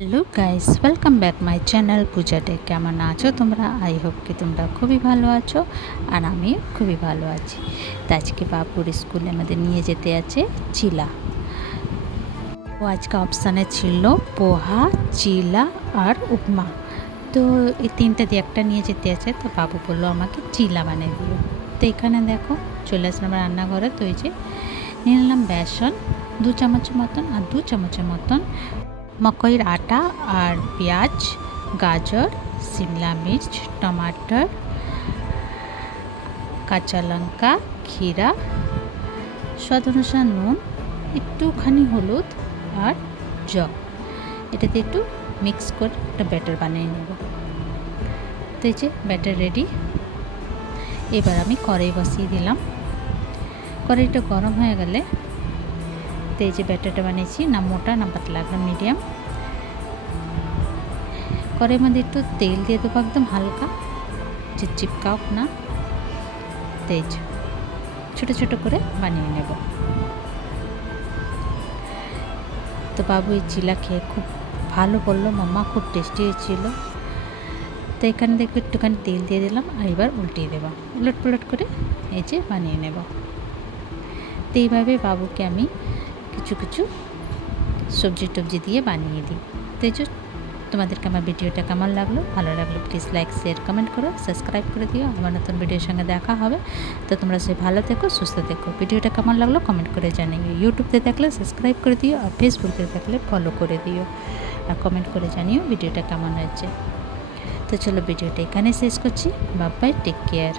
Hello guys, welcome back my channel Puja Tech. কেমন আছো তোমরা? আই হোপ কি তোমরা খুবই ভালো আছো, আর আমি খুবই ভালো আছি। তো আজকে বাপুর স্কুলে আমাদের নিয়ে যেতে আছে চিলা। ও আজকে অপশানে ছিল পোহা, চিলা আর উপমা। তো এই তিনটা দিয়ে একটা নিয়ে যেতে আছে, তো বাবু বললো আমাকে চিলা বানিয়ে দিও। তো এখানে দেখো চলে আসলাম রান্নাঘরে। তো এই যে নিয়ে নিলাম বেসন 2 চামচের মতন, আর 2 চামচের মতন মকইয়ের আটা, আর পেঁয়াজ, গাজর, শিমলা মির্চ, টমাটার, কাঁচা লঙ্কা, ক্ষীরা, স্বাদ অনুসার নুন, একটুখানি হলুদ আর জল। এটাতে একটু মিক্স করে একটা ব্যাটার বানিয়ে নেব। তো এই যে ব্যাটার রেডি। এবার আমি কড়াই বসিয়ে দিলাম। কড়াইটা গরম হয়ে গেলে তো এই যে ব্যাটারটা বানিয়েছি, না মোটা না পাতলা, একদম মিডিয়াম। কড়াইয়ের মধ্যে একটু তেল দিয়ে দেবো, একদম হালকা, যে চিপকাও না। তেজ ছোটো ছোটো করে বানিয়ে নেব। তো বাবু এই চিলা খেয়ে খুব ভালো বললো, মাম্মা খুব টেস্টি হয়েছিল। তো এখানে দেখবে একটুখানি তেল দিয়ে দিলাম, আর এবার উল্টিয়ে দেবো, উলট পুলট করে এই যে বানিয়ে নেব। তো এইভাবে বাবুকে আমি কিছু কিছু সবজি টবজি দিয়ে বানিয়ে দিই। তো এই যে তোমাদেরকে আমার ভিডিওটা কেমন লাগলো, ভালো লাগলো প্লিজ লাইক, শেয়ার, কমেন্ট করো, সাবস্ক্রাইব করে দিও। আমার নতুন ভিডিওর সঙ্গে দেখা হবে। তো তোমরা সে ভালো থেকো, সুস্থ থেকো। ভিডিওটা কেমন লাগলো কমেন্ট করে জানিও। ইউটিউবতে দেখলে সাবস্ক্রাইব করে দিও, আর ফেসবুকে দেখলে ফলো করে দিও, আর কমেন্ট করে জানিও ভিডিওটা কেমন হয়েছে। তো চলো ভিডিওটা এখানে শেষ করছি। Bye bye, take care.